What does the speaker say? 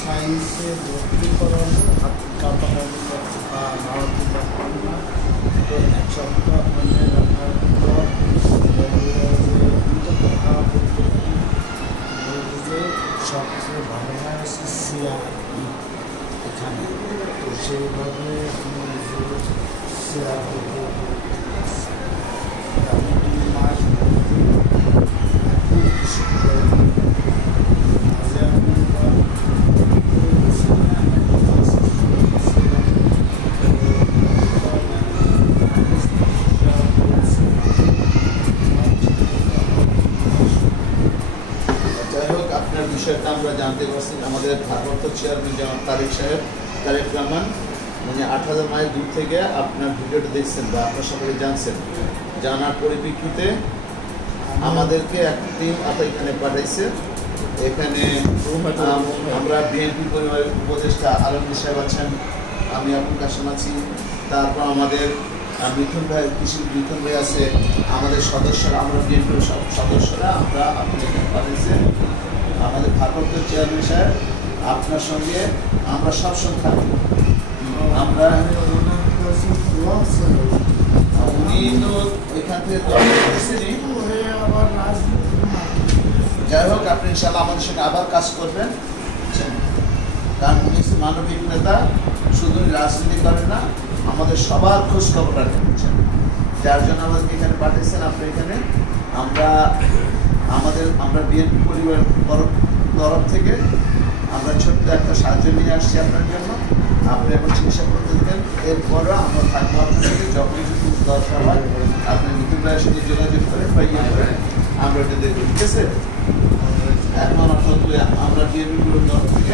সায়েন্সে ভর্তি করানো তো এক সপ্তাহ মানে রাখার পর যে সবচেয়ে ভালো হয় হচ্ছে সিআরই এখানে, তো সেইভাবে সিআরই 2 মাস বিষয়টা আমরা জানতে পারছি। আমাদের ভারপ্রাপ্ত চেয়ারম্যান যেমন তারেক রহমান উনি 8000 মাইল দূর থেকে আপনার ভিডিওটা দেখছেন বা আপনার সকলে জানছেন, জানার পরিপ্রেক্ষিতে আমাদেরকে একটা টিম এখানে পাঠাইছে। এখানে আমরা বিএনপি পরিবারের উপদেষ্টা আলমগীর সাহেব আছেন, আমি আবুল কাশেম আছি, তারপর আমাদের মিথুন ভাই আছে, আমাদের সদস্যরা, আমরা বিএনপির সব সদস্যরা আমরা আপনি এখানে পাঠাইছে। আমাদের ভারপ্রাপ্ত চেয়ারম্যান সাহেব আপনার সঙ্গে আমরা সবসময় থাকি। আমরা উনি তো এখান থেকে যাই হোক, আপনি ইনশাল্লাহ আমাদের সঙ্গে আবার কাজ করবেন, কারণ উনি হচ্ছে মানবিক নেতা, শুধু রাজনীতি করেন না, আমাদের সবার খোঁজ খবর রাখেন, যার জন্য আমাদেরকে এখানে পাঠিয়েছেন। আপনি এখানে আমরা বিএনপি পরিবারের তরফ থেকে আমরা ছোট্ট একটা সাহায্য নিয়ে আসছি আপনার জন্য। আপনি এখন চিকিৎসা করতে দেবেন, এরপরও আমরা থাকবো আপনার সাথে, যখনই যদি দরকার হয় আপনি মিথুন ভাইয়ের সাথে যোগাযোগ করে বা ইয়ে করে আমরা এটা দেখবো, ঠিক আছে? এখন আমরা বিএনপিগুলোর তরফ থেকে